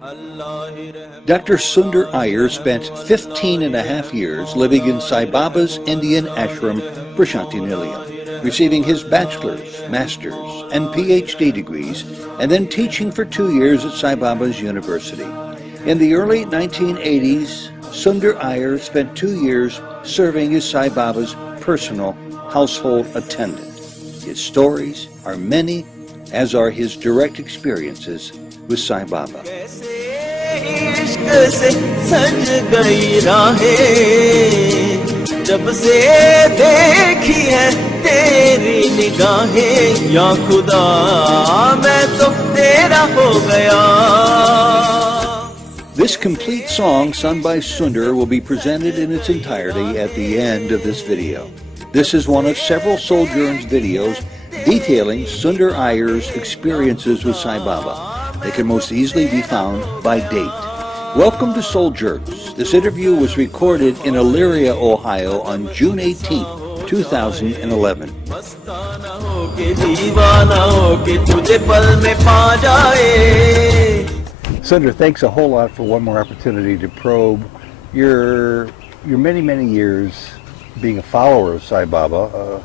Dr. Sunder Iyer spent 15 and a half years living in Sai Baba's Indian ashram, Prashanti Nilayam, receiving his bachelor's, master's, and PhD degrees, and then teaching for 2 years at Sai Baba's University. In the early 1980s, Sunder Iyer spent 2 years serving as Sai Baba's personal household attendant. His stories are many, as are his direct experiences with Sai Baba. This complete song sung by Sunder will be presented in its entirety at the end of this video. This is one of several Souljourns videos detailing Sunder Iyer's experiences with Sai Baba. They can most easily be found by date. Welcome to Souljourns. This interview was recorded in Elyria, Ohio on June 18, 2011. Sunder, thanks a whole lot for one more opportunity to probe your many, many years being a follower of Sai Baba,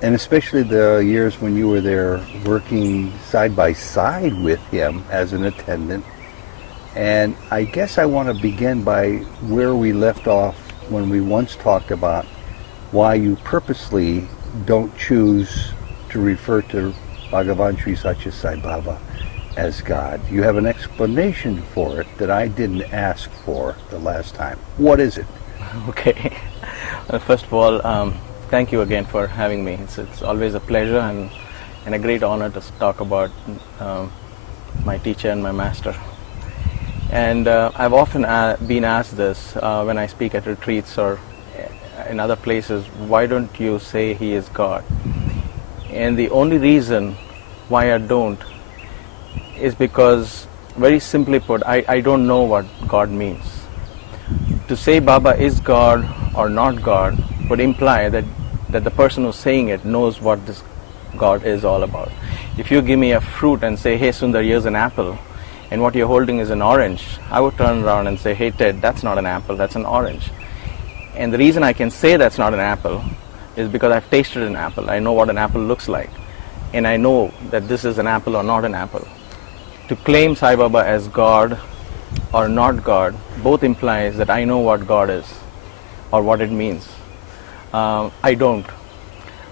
and especially the years when you were there working side by side with him as an attendant. And I guess I want to begin by where we left off when we once talked about why you purposely don't choose to refer to Bhagavan Sri Satya Sai Baba as God. You have an explanation for it that I didn't ask for the last time. What is it? Okay. First of all, thank you again for having me. It's always a pleasure and a great honor to talk about my teacher and my master. And I've often been asked this when I speak at retreats or in other places, why don't you say he is God? And the only reason why I don't is because, very simply put, I don't know what God means. To say Baba is God or not God would imply that the person who's saying it knows what this God is all about. If you give me a fruit and say, hey Sundar, here's an apple, and what you're holding is an orange, I would turn around and say, hey Ted, that's not an apple, that's an orange. And the reason I can say that's not an apple is because I've tasted an apple. I know what an apple looks like, and I know that this is an apple or not an apple. To claim Sai Baba as God or not God both implies that I know what God is or what it means. I don't.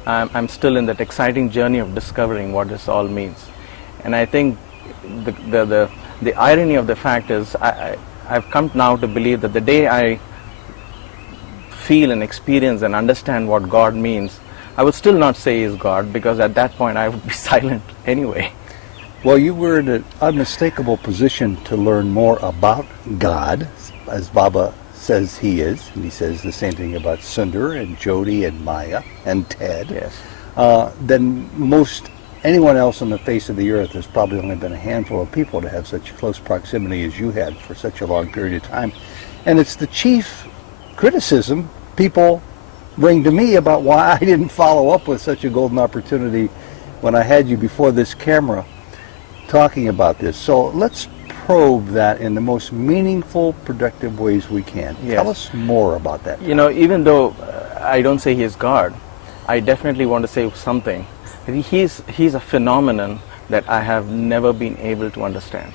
I'm still in that exciting journey of discovering what this all means. And I think the irony of the fact is I've come now to believe that the day I feel and experience and understand what God means, I would still not say He's God, because at that point I would be silent anyway. Well, you were in an unmistakable position to learn more about God, as Baba says he is, and he says the same thing about Sunder and Jody and Maya and Ted. Yes. Than most anyone else on the face of the earth. There's probably only been a handful of people to have such close proximity as you had for such a long period of time. And it's the chief criticism people bring to me about why I didn't follow up with such a golden opportunity when I had you before this camera talking about this. So let's probe that in the most meaningful, productive ways we can. Yes. Tell us more about that. You know, even though I don't say he is God, I definitely want to say something. He's a phenomenon that I have never been able to understand.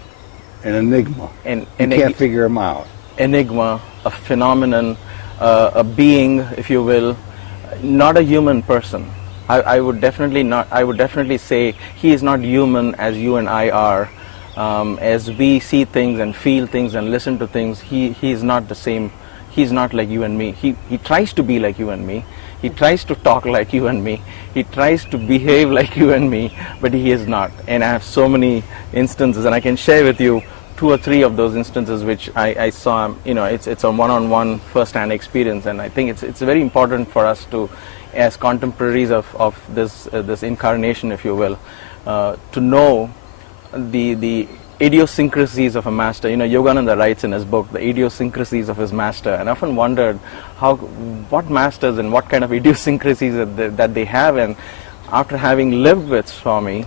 An enigma. You can't figure him out. Enigma, a phenomenon, a being, if you will, not a human person. I would definitely say he is not human as you and I are. As we see things and feel things and listen to things, he is not the same. He's not like you and me. He tries to be like you and me. He tries to talk like you and me. He tries to behave like you and me, but he is not. And I have so many instances, and I can share with you 2 or 3 of those instances which I saw. You know, it's a one-on-one first-hand experience, and I think it's very important for us to, as contemporaries of this incarnation, if you will, to know the idiosyncrasies of a master. You know, Yogananda writes in his book the idiosyncrasies of his master, and I often wondered what masters and what kind of idiosyncrasies that they have. And after having lived with Swami,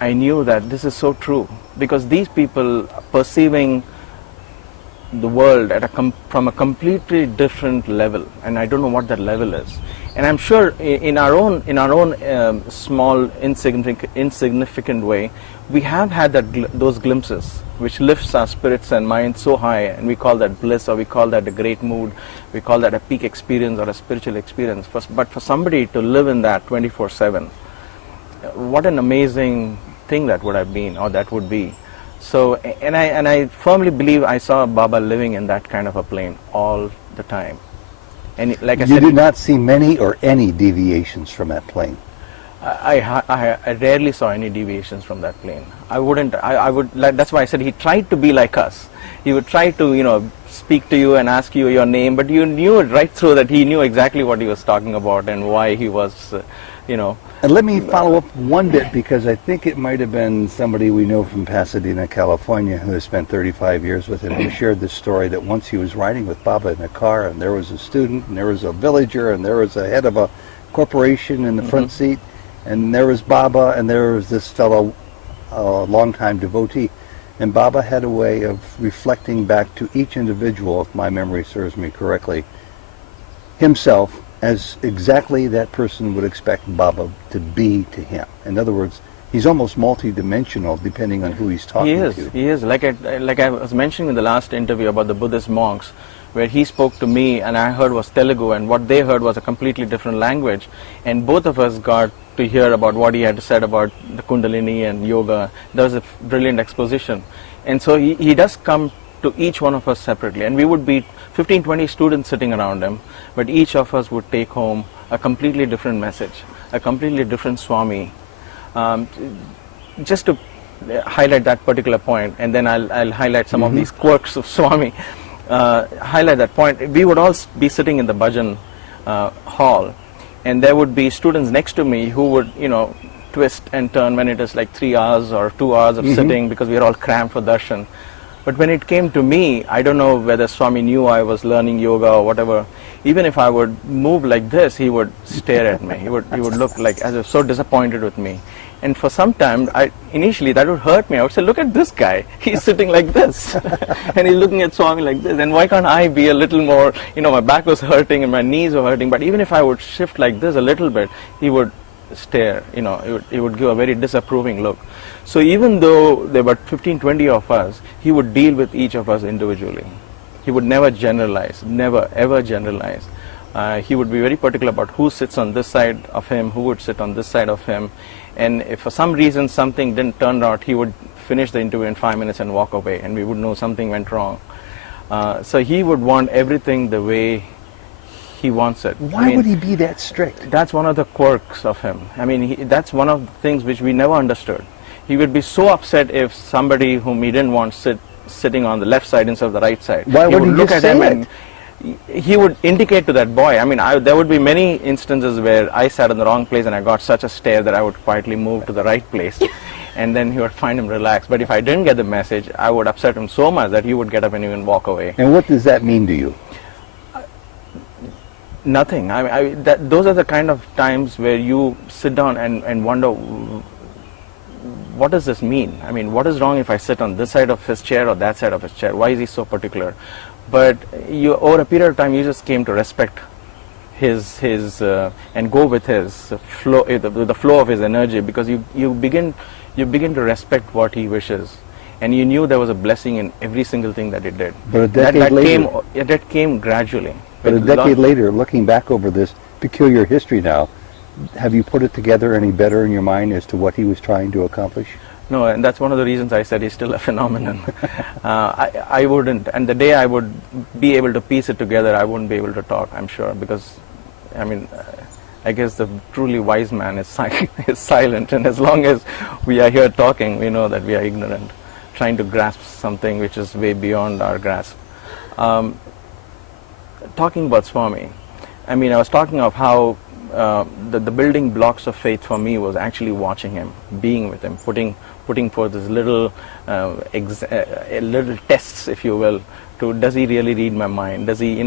I knew that this is so true, because these people perceiving the world at from a completely different level, and I don't know what that level is. And I'm sure in our own small insignificant way, we have had those glimpses which lifts our spirits and minds so high, and we call that bliss, or we call that a great mood, we call that a peak experience or a spiritual experience. But for somebody to live in that 24/7, what an amazing thing that would have been, or that would be. So, and I firmly believe I saw Baba living in that kind of a plane all the time. And like I said, you did not see many or any deviations from that plane. I rarely saw any deviations from that plane. I would, that's why I said he tried to be like us. He would try to, speak to you and ask you your name, but you knew it right through that he knew exactly what he was talking about and why he was, And let me follow up one bit, because I think it might have been somebody we know from Pasadena, California, who has spent 35 years with him, who shared this story that once he was riding with Baba in a car, and there was a student, and there was a villager, and there was a head of a corporation in the front seat, and there was Baba, and there was this fellow, longtime devotee. And Baba had a way of reflecting back to each individual, if my memory serves me correctly, himself as exactly that person would expect Baba to be to him. In other words, he's almost multi-dimensional depending on who he's talking to. He is. Like I was mentioning in the last interview about the Buddhist monks, where he spoke to me and I heard was Telugu, and what they heard was a completely different language. And both of us got to hear about what he had said about the Kundalini and yoga. There was a brilliant exposition. And so he does come to each one of us separately, and we would be 15-20 students sitting around him, but each of us would take home a completely different message, a completely different Swami. Just to highlight that particular point, and then I'll highlight some of these quirks of Swami. Highlight that point. We would all be sitting in the bhajan hall, and there would be students next to me who would, twist and turn when it is like 3 hours or 2 hours of sitting, because we are all cramped for darshan. But when it came to me, I don't know whether Swami knew I was learning yoga or whatever. Even if I would move like this, he would stare at me. He would look like as if so disappointed with me. And for some time, initially that would hurt me. I would say, look at this guy. He's sitting like this. And he's looking at Swami like this. And why can't I be a little more, my back was hurting and my knees were hurting. But even if I would shift like this a little bit, he would stare, he would give a very disapproving look. So even though there were 15-20 of us, he would deal with each of us individually. He would never generalize, never ever generalize. He would be very particular about who sits on this side of him, who would sit on this side of him. And if for some reason something didn't turn out, he would finish the interview in 5 minutes and walk away, and we would know something went wrong. So he would want everything the way he wants it. Why would he be that strict? That's one of the quirks of him. That's one of the things which we never understood. He would be so upset if somebody whom he didn't want sitting on the left side instead of the right side. Why would he look just at him say and he would indicate to that boy. There would be many instances where I sat in the wrong place and I got such a stare that I would quietly move to the right place. And then he would find him relaxed. But if I didn't get the message, I would upset him so much that he would get up and even walk away. And what does that mean to you? Nothing. Those are the kind of times where you sit down and wonder, what does this mean? What is wrong if I sit on this side of his chair or that side of his chair? Why is he so particular? But over a period of time, you just came to respect his and go with his flow, the flow of his energy, because you begin to respect what he wishes, and you knew there was a blessing in every single thing that he did. But a decade later, that came gradually. But a decade later, looking back over this peculiar history now, have you put it together any better in your mind as to what he was trying to accomplish? No, and that's one of the reasons I said he's still a phenomenon. I wouldn't, and the day I would be able to piece it together, I wouldn't be able to talk, I'm sure, because, I guess the truly wise man is silent, and as long as we are here talking, we know that we are ignorant, trying to grasp something which is way beyond our grasp. Talking about Swami, I was talking of how the building blocks of faith for me was actually watching him, being with him, putting forth this little little tests, if you will, to does he really read my mind? Does he,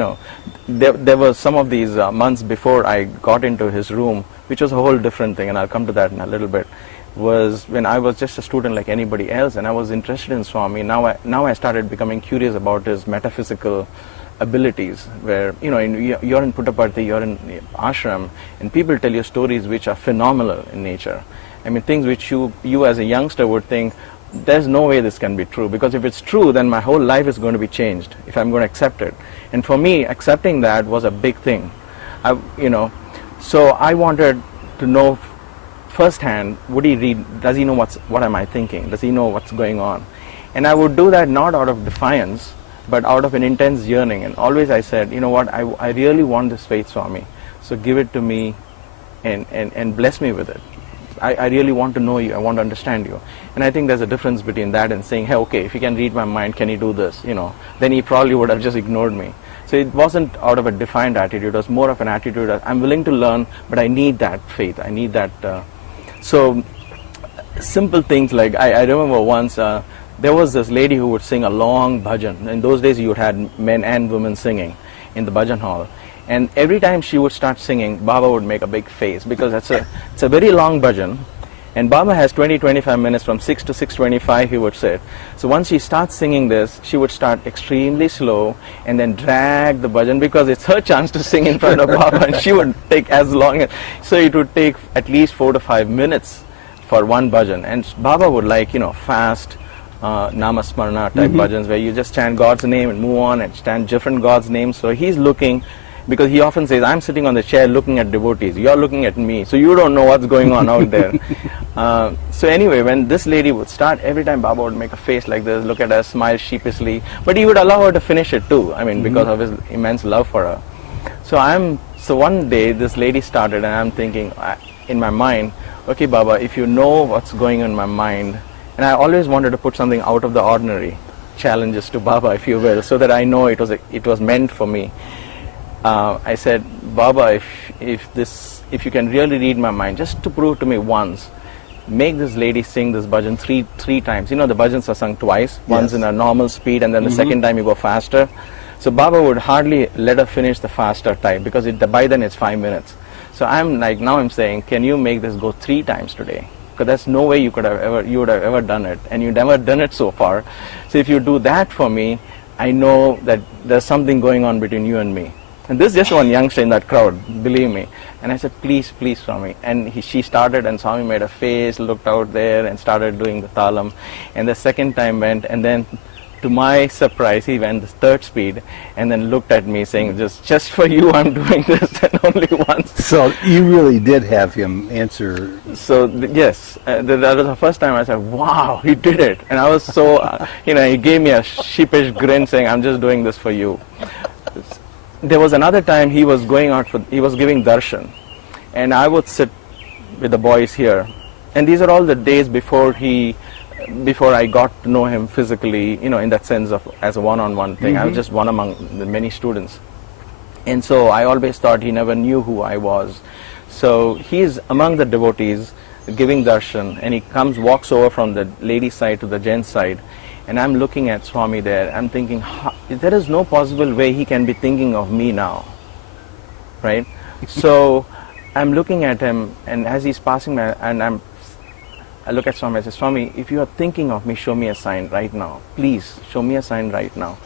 there were some of these months before I got into his room, which was a whole different thing, and I'll come to that in a little bit, was when I was just a student like anybody else, and I was interested in Swami. Now I started becoming curious about his metaphysical abilities, where you're in Puttaparthi, you're in ashram, and people tell you stories which are phenomenal in nature. I mean, things which you as a youngster would think, there's no way this can be true, because if it's true, then my whole life is going to be changed if I'm going to accept it. And for me, accepting that was a big thing. So I wanted to know firsthand, would he read, does he know what am I thinking? Does he know what's going on? And I would do that not out of defiance, but out of an intense yearning. And always I said, you know what, I really want this faith, Swami. So give it to me and bless me with it. I really want to know you, I want to understand you. And I think there's a difference between that and saying, hey, okay, if he can read my mind, can he do this? Then he probably would have just ignored me. So it wasn't out of a defined attitude, it was more of an attitude that I'm willing to learn, but I need that faith, I need that. So simple things like, I remember once, there was this lady who would sing a long bhajan. In those days you had men and women singing in the bhajan hall. And every time she would start singing, Baba would make a big face, because it's a very long bhajan. And Baba has 20-25 minutes, from 6 to 6:25 he would sit. So once she starts singing this, she would start extremely slow and then drag the bhajan, because it's her chance to sing in front of Baba, and she would take as long as, so it would take at least 4 to 5 minutes for one bhajan. And Baba would fast namasmarna type bhajans, where you just chant God's name and move on and chant different God's names. So he's looking, because he often says, I'm sitting on the chair looking at devotees, you're looking at me, so you don't know what's going on out there. So anyway, when this lady would start, every time Baba would make a face like this, look at her, smile sheepishly, but he would allow her to finish it too, because of his immense love for her. So one day this lady started, and I'm thinking in my mind, okay Baba, if you know what's going on in my mind, and I always wanted to put something out of the ordinary, challenges to Baba, if you will, so that I know it was meant for me. I said, Baba, if you can really read my mind, just to prove to me once, make this lady sing this bhajan three times. The bhajans are sung twice, once in a normal speed, and then the second time you go faster. So Baba would hardly let her finish the faster type, because by then it's 5 minutes. So I'm saying, can you make this go 3 times today? Because there's no way you would have ever done it, and you've never done it so far. So if you do that for me, I know that there's something going on between you and me. And this is just one youngster in that crowd, believe me. And I said, please, please, Swami. And she started, and Swami made a face, looked out there, and started doing the talam. And the second time went, and then to my surprise, he went the third speed, and then looked at me saying, just for you, I'm doing this, and only once. So you really did have him answer. So yes, that was the first time I said, wow, he did it. And I was so, he gave me a sheepish grin saying, I'm just doing this for you. There was another time he was giving darshan, and I would sit with the boys here, and these are all the days before I got to know him physically, in that sense of as a one-on-one thing. I was just one among the many students, and so I always thought he never knew who I was. So he's among the devotees giving darshan, and he walks over from the lady side to the gent side. And I'm looking at Swami there, I'm thinking, there is no possible way he can be thinking of me now, right? So I'm looking at him, and as he's passing me, and I look at Swami, I say, Swami, if you are thinking of me, show me a sign right now. Please, show me a sign right now.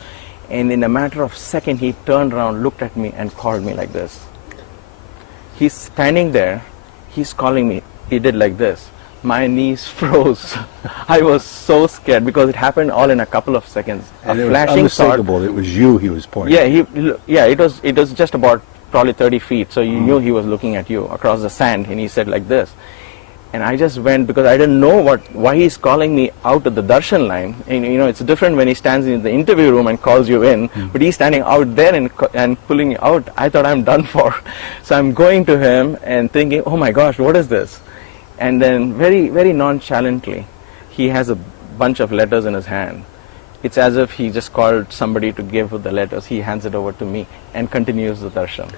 And in a matter of a second, he turned around, looked at me, and called me like this. He's standing there, he's calling me, he did like this. My knees froze. I was so scared, because it happened all in a couple of seconds. And a it flashing was unmistakable. It was you he was pointing. Yeah, it was just about probably 30 feet. So you knew he was looking at you across the sand, and he said like this. And I just went, because I didn't know why he's calling me out of the darshan line. And it's different when he stands in the interview room and calls you in, but he's standing out there and pulling you out. I thought I'm done for. So I'm going to him and thinking, oh my gosh, what is this? And then very, very nonchalantly, he has a bunch of letters in his hand. It's as if he just called somebody to give the letters. He hands it over to me and continues the darshan.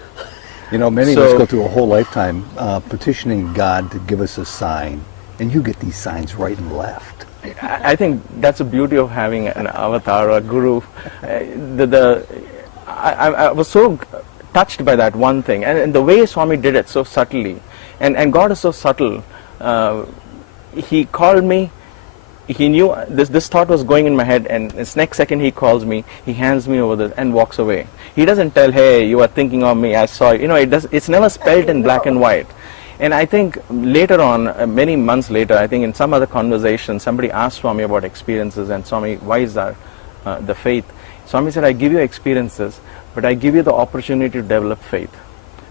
Many of us go through a whole lifetime petitioning God to give us a sign, and you get these signs right and left. I think that's the beauty of having an avatar or a guru. I was so touched by that one thing, and the way Swami did it so subtly. And God is so subtle. he called me. He knew this thought was going in my head, and this next second he calls me, he hands me over this and walks away. He doesn't tell, hey, you are thinking of me, I saw you. It's never spelled in black and white. And I think later on, many months later, I think in some other conversation, somebody asked Swami about experiences, and Swami, why is that the faith? Swami said, I give you experiences, but I give you the opportunity to develop faith.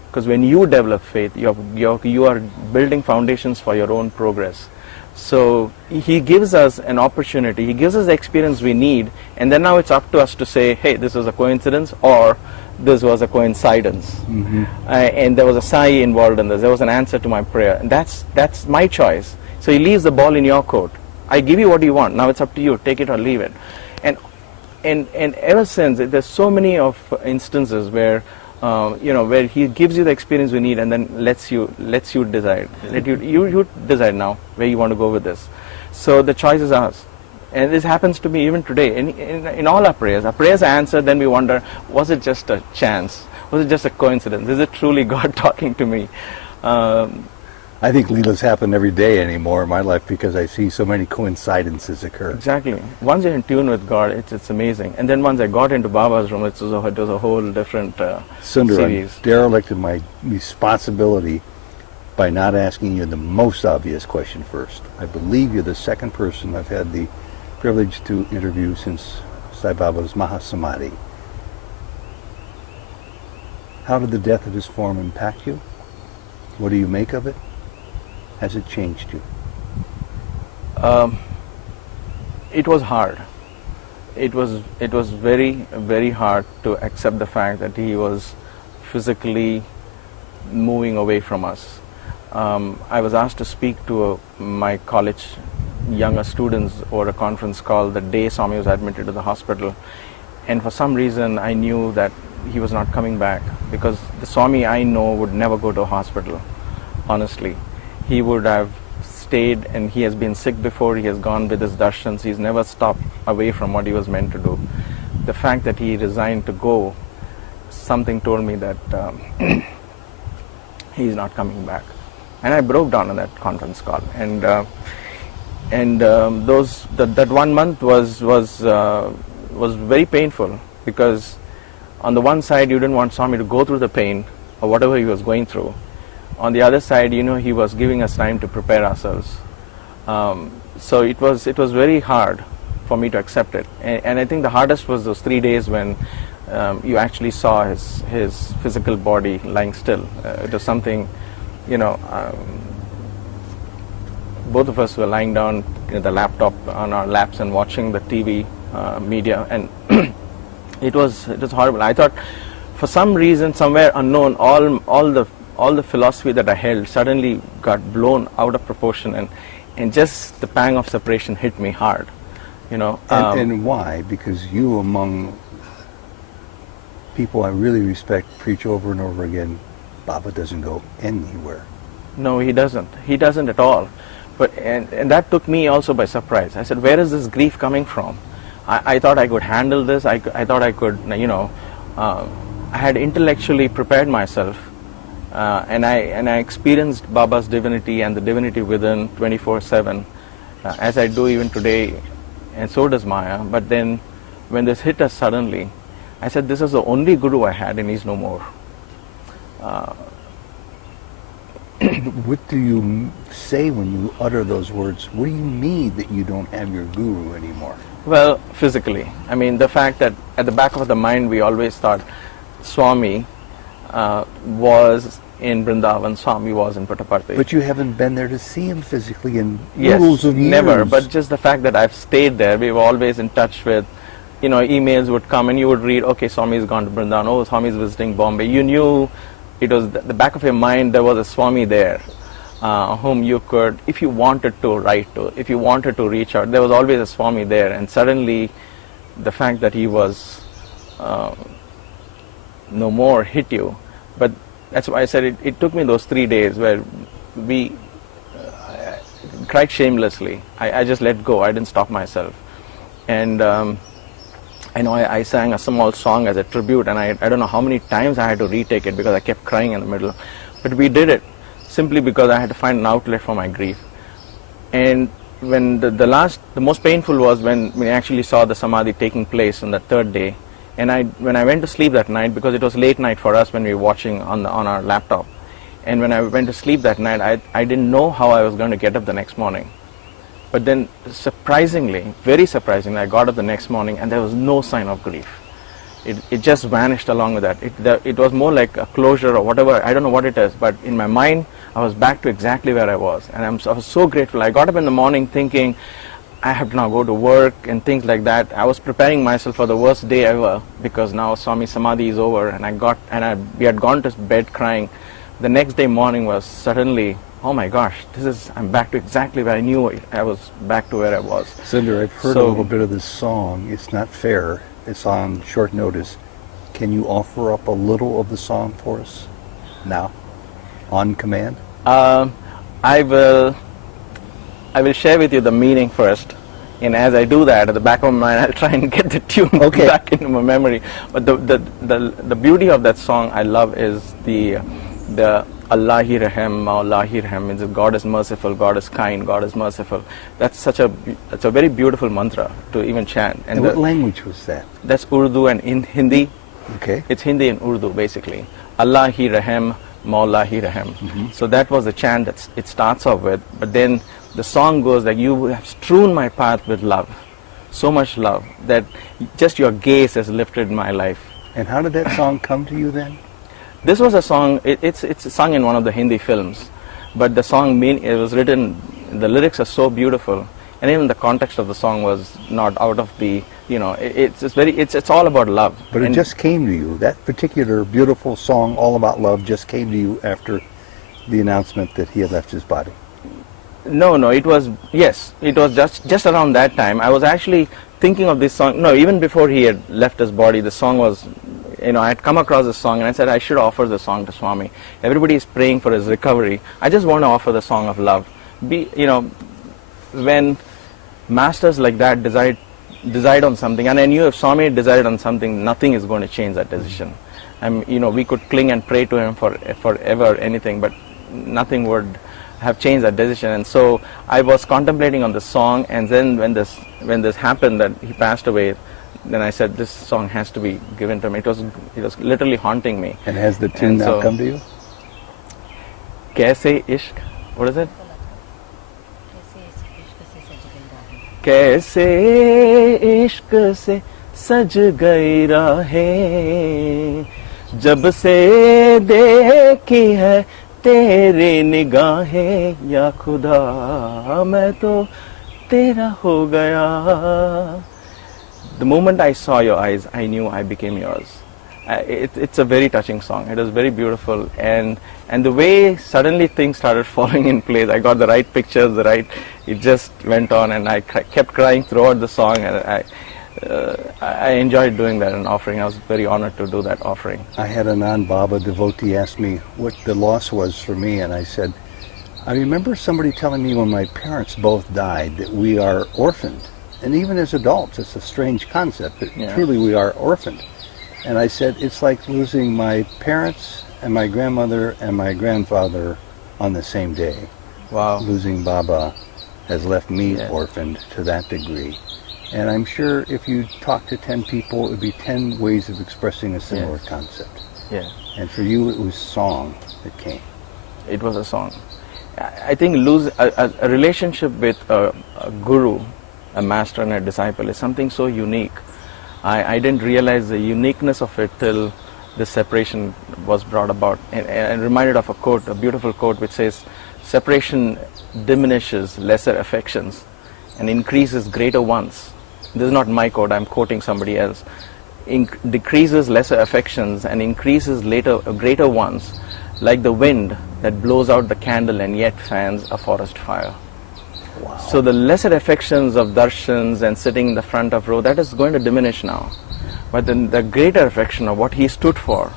Because when you develop faith, you are building foundations for your own progress. So he gives us an opportunity, he gives us the experience we need, and then now it's up to us to say, hey, this was a coincidence, or this was a coincidence. Mm-hmm. And there was a sai involved in this, there was an answer to my prayer, and that's my choice. So he leaves the ball in your court. I give you what you want, now it's up to you, take it or leave it. And ever since, there's so many of instances where where he gives you the experience you need and then lets you decide. You decide now where you want to go with this. So the choice is ours. And this happens to me even today. In all our prayers are answered, then we wonder, was it just a chance? Was it just a coincidence? Is it truly God talking to me? I think Leelas happen every day anymore in my life because I see so many coincidences occur. Exactly. Once you're in tune with God, it's amazing. And then once I got into Baba's room, it was a whole different Sunder, series. I derelicted my responsibility by not asking you the most obvious question first. I believe you're the second person I've had the privilege to interview since Sai Baba's Mahasamadhi. How did the death of his form impact you? What do you make of it? Has it changed you? It was hard. It was very, very hard to accept the fact that he was physically moving away from us. I was asked to speak to my college younger students over a conference call the day Swami was admitted to the hospital, and for some reason I knew that he was not coming back, because the Swami I know would never go to a hospital, honestly. He would have stayed, and he has been sick before, he has gone with his darshans, he's never stopped away from what he was meant to do. The fact that he resigned to go, something told me that he's not coming back. And I broke down on that conference call, and that 1 month was very painful, because on the one side you didn't want Swami to go through the pain or whatever he was going through. On the other side, he was giving us time to prepare ourselves. So it was very hard for me to accept it. And I think the hardest was those 3 days when you actually saw his physical body lying still. It was something, both of us were lying down in the laptop on our laps and watching the TV media, and it was horrible. I thought, for some reason, somewhere unknown, all the philosophy that I held suddenly got blown out of proportion, and just the pang of separation hit me hard. And why? Because you, among people I really respect, preach over and over again, Baba doesn't go anywhere. No, he doesn't. He doesn't at all. But and that took me also by surprise. I said, where is this grief coming from? I thought I could handle this. I thought I could, I had intellectually prepared myself, and I experienced Baba's divinity and the divinity within 24/7, as I do even today, and so does Maya. But then, when this hit us suddenly, I said, this is the only Guru I had, and he's no more. What do you say when you utter those words? What do you mean that you don't have your Guru anymore? Well, physically. I mean, the fact that at the back of the mind we always thought Swami was in Vrindavan, Swami was in Puttaparthi. But you haven't been there to see him physically in Yes, oodles of years. never. But just the fact that I've stayed there, we were always in touch with, emails would come and you would read, okay, Swami's gone to Vrindavan, oh, Swami's visiting Bombay. You knew it was the back of your mind, there was a Swami there, whom you could, if you wanted to write to, if you wanted to reach out, there was always a Swami there. And suddenly, the fact that he was no more hit you. But that's why I said it took me those 3 days where we cried shamelessly. I just let go. I didn't stop myself. And I know I sang a small song as a tribute, and I don't know how many times I had to retake it because I kept crying in the middle. But we did it simply because I had to find an outlet for my grief. And when the most painful was when we actually saw the samadhi taking place on the third day. And when I went to sleep that night, because it was late night for us when we were watching on our laptop, and when I went to sleep that night, I didn't know how I was going to get up the next morning. But then surprisingly, very surprisingly, I got up the next morning and there was no sign of grief. It just vanished along with that. It was more like a closure or whatever, I don't know what it is, but in my mind, I was back to exactly where I was. And I was so grateful. I got up in the morning thinking, I have to now go to work and things like that. I was preparing myself for the worst day ever because now Swami Samadhi is over, and we had gone to bed crying. The next day morning was suddenly, oh my gosh, I'm back to exactly where I knew I was back to where I was. Sunder, I've heard a little bit of this song. It's not fair. It's on short notice. Can you offer up a little of the song for us now, on command? I will share with you the meaning first, and as I do that, at the back of my mind, I'll try and get the tune back into my memory. But the beauty of that song I love is the Allahi Rahem, Allahi Rahem means God is merciful, God is kind, God is merciful. That's a very beautiful mantra to even chant. And what language was that? That's Urdu and in Hindi. Okay. It's Hindi and Urdu basically. Allahi Rahem, Maulahi Rahem. Mm-hmm. So that was the chant that it starts off with. But then the song goes like, you have strewn my path with love, so much love that just your gaze has lifted my life. And how did that song come to you then? This was a song, it's sung in one of the Hindi films, but the song, it was written, the lyrics are so beautiful, and even the context of the song was not out of the, it's all about love. But it just came to you, that particular beautiful song, all about love, just came to you after the announcement that he had left his body. No, it was just around that time. I was actually thinking of this song, even before he had left his body, the song was, I had come across this song and I said I should offer the song to Swami. Everybody is praying for his recovery. I just want to offer the song of love. When masters like that decide on something, and I knew if Swami decided on something, nothing is going to change that decision. We could cling and pray to him for forever, anything, but nothing would have changed that decision. And so I was contemplating on the song, and then when this happened that he passed away, then I said this song has to be given to me. It was literally haunting me. And has the tune now come to you? Kaise Ishq, what is it? Kaise Ishq se saj gayi rahein, jab se dekhi hai tere nigahein, ya Khuda main to tera ho gaya. The moment I saw your eyes, I knew I became yours. It's a very touching song. It was very beautiful, and the way suddenly things started falling in place. I got the right pictures, it just went on, and I kept crying throughout the song, and I enjoyed doing that and offering. I was very honored to do that offering. I had a non-Baba devotee ask me what the loss was for me, and I said, I remember somebody telling me when my parents both died that we are orphaned. And even as adults, it's a strange concept, but truly we are orphaned. And I said, it's like losing my parents and my grandmother and my grandfather on the same day. Wow. Losing Baba has left me orphaned to that degree. And I'm sure if you talk to 10 people, it would be 10 ways of expressing a similar concept. Yeah. And for you, it was song that came. It was a song. I think a relationship with a guru, a master and a disciple, is something so unique. I didn't realize the uniqueness of it till the separation was brought about. And I'm reminded of a beautiful quote which says, separation diminishes lesser affections and increases greater ones. This is not my quote, I'm quoting somebody else. Decreases lesser affections and increases greater ones, like the wind that blows out the candle and yet fans a forest fire. Wow. So the lesser affections of darshans and sitting in the front of row, that is going to diminish now. But then the greater affection of what he stood for,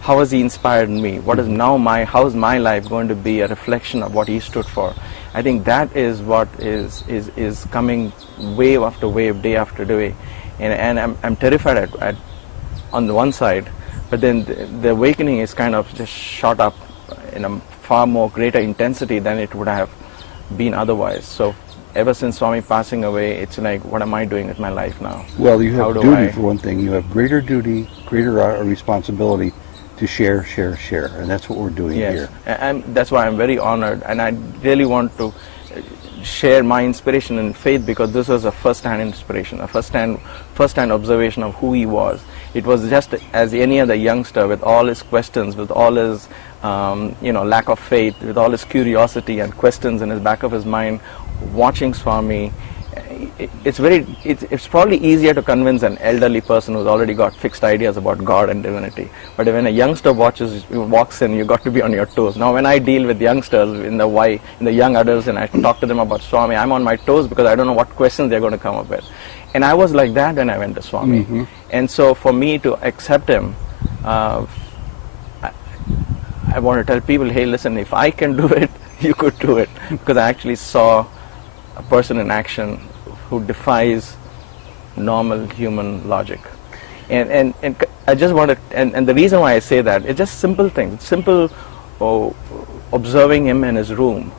how has he inspired me? How is my life going to be a reflection of what he stood for? I think that is what is coming wave after wave, day after day. And I'm terrified on the one side, but then the awakening is kind of just shot up in a far more greater intensity than it would have been otherwise. So ever since Swami passing away, it's like, what am I doing with my life now? Well, you How have do duty I- for one thing. You have greater duty, greater responsibility to share, and that's what we're doing Yes, here. and that's why I'm very honored, and I really want to share my inspiration and faith, because this was a first-hand inspiration, a first-hand observation of who he was. It was just as any other youngster, with all his questions, with all his lack of faith, with all his curiosity and questions in his back of his mind, watching Swami. It's probably easier to convince an elderly person who's already got fixed ideas about God and divinity. But when a youngster walks in, you got to be on your toes. Now, when I deal with youngsters in the young adults, and I talk to them about Swami, I'm on my toes because I don't know what questions they're going to come up with. And I was like that when I went to Swami. Mm-hmm. And so, for me to accept him, I want to tell people, hey, listen, if I can do it, you could do it, because I actually saw a person in action who defies normal human logic. And I just want to, and the reason why I say that, it's just simple things, simple observing him in his room.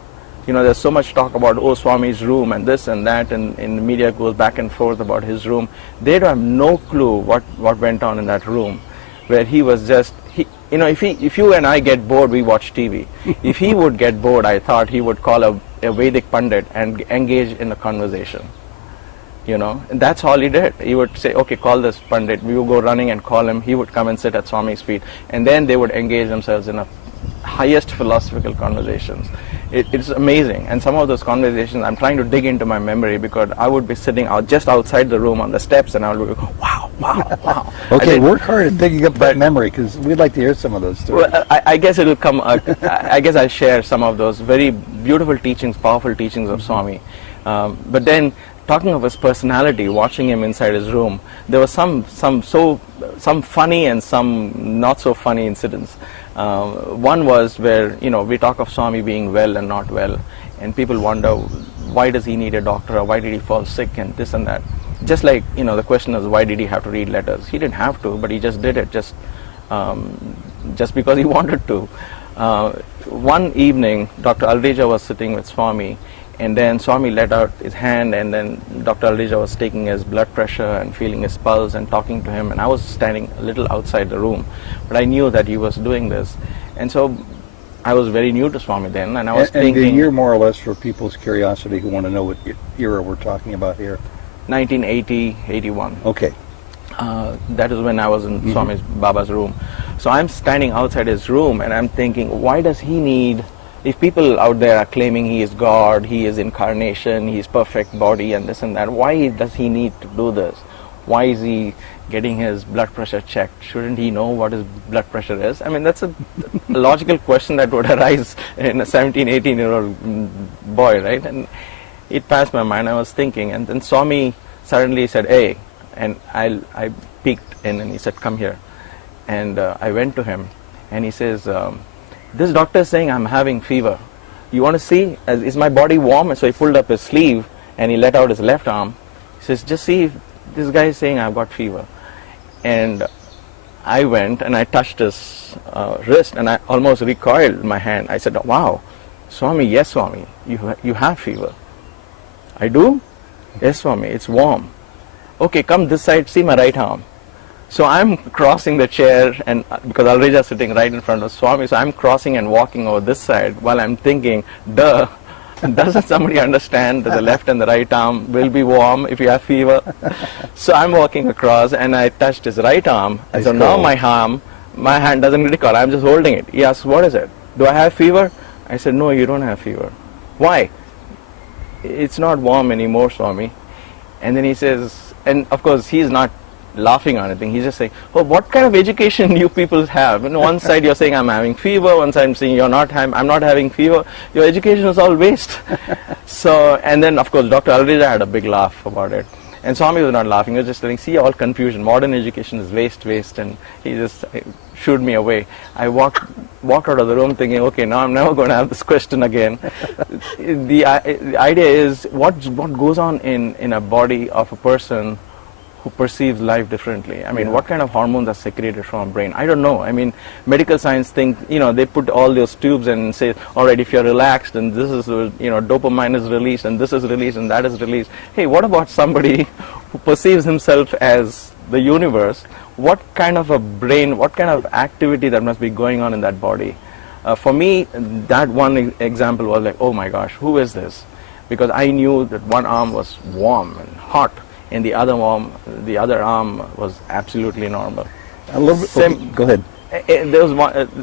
There's so much talk about, Swami's room and this and that, and the media goes back and forth about his room. They don't have no clue what went on in that room, where he was just, if you and I get bored, we watch TV. If he would get bored, I thought he would call a Vedic Pandit and engage in a conversation. And that's all he did. He would say, okay, call this Pandit. We would go running and call him. He would come and sit at Swami's feet. And then they would engage themselves in a highest philosophical conversations. It's amazing. And some of those conversations, I'm trying to dig into my memory, because I would be sitting just outside the room on the steps, and I would go, wow, wow, wow. Okay, work hard at digging up that memory, because we'd like to hear some of those stories. Well, I guess it'll come. I guess I'll share some of those very beautiful teachings, powerful teachings of Swami. But then, talking of his personality, watching him inside his room, there were some funny and some not so funny incidents. One was where we talk of Swami being well and not well, and people wonder, why does he need a doctor, or why did he fall sick, and this and that. Just like the question is, why did he have to read letters? He didn't have to, but he just did it just because he wanted to. One evening, Dr. Alrija was sitting with Swami, and then Swami let out his hand, and then Dr. Alrija was taking his blood pressure and feeling his pulse and talking to him, and I was standing a little outside the room, but I knew that he was doing this. And so I was very new to Swami then, and I was thinking... And the year, more or less, for people's curiosity who want to know what era we're talking about here? 1980, 81. Okay. That is when I was in Swami's Baba's room. So I'm standing outside his room, and I'm thinking, why does he need... If people out there are claiming he is God, he is incarnation, he is perfect body and this and that, why does he need to do this? Why is he getting his blood pressure checked? Shouldn't he know what his blood pressure is? I mean, that's a logical question that would arise in a 17, 18-year-old boy, right? And it passed my mind. I was thinking, and then Swami suddenly said, hey, and I peeked in, and he said, come here. And I went to him, and he says, this doctor is saying I'm having fever. You want to see? Is my body warm? And so he pulled up his sleeve and he let out his left arm. He says, just see if this guy is saying I've got fever. And I went and I touched his wrist, and I almost recoiled my hand. I said, wow, Swami, yes, Swami, you have fever. I do? Yes, Swami, it's warm. Okay, come this side, see my right arm. So I'm crossing the chair, and because Alrija is sitting right in front of Swami, so I'm crossing and walking over this side while I'm thinking, duh, doesn't somebody understand that the left and the right arm will be warm if you have fever? So I'm walking across, and I touched his right arm, and so now my hand doesn't recall, I'm just holding it. He asks, what is it? Do I have fever? I said, no, you don't have fever. Why? It's not warm anymore, Swami. And then he says, and of course he's not laughing or anything, he's just saying, oh, what kind of education you people have? And one side you're saying I'm having fever, one side I'm saying I'm not having fever. Your education is all waste. So, and then of course Dr. Alrija had a big laugh about it. And Swami was not laughing, he was just saying, see, all confusion, modern education is waste, and he just shooed me away. I walked out of the room thinking, okay, now I'm never going to have this question again. The idea is, what goes on in a body of a person who perceives life differently. I mean, Yeah. what kind of hormones are secreted from our brain? I don't know. I mean, medical science think, they put all those tubes and say, all right, if you're relaxed and this is, dopamine is released and this is released and that is released. Hey, what about somebody who perceives himself as the universe? What kind of a brain, what kind of activity that must be going on in that body? For me, that one example was like, oh my gosh, who is this? Because I knew that one arm was warm and hot, and the other arm was absolutely normal. A little bit. Okay, go ahead.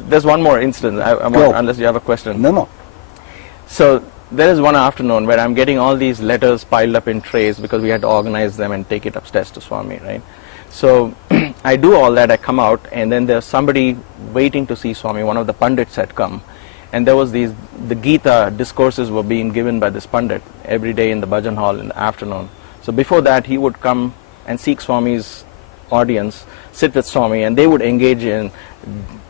There's one more instance, unless you have a question. No. So there is one afternoon where I'm getting all these letters piled up in trays because we had to organize them and take it upstairs to Swami, right? So I do all that, I come out, and then there's somebody waiting to see Swami. One of the pundits had come, and there was the Gita discourses were being given by this pandit every day in the bhajan hall in the afternoon. So before that, he would come and seek Swami's audience, sit with Swami, and they would engage in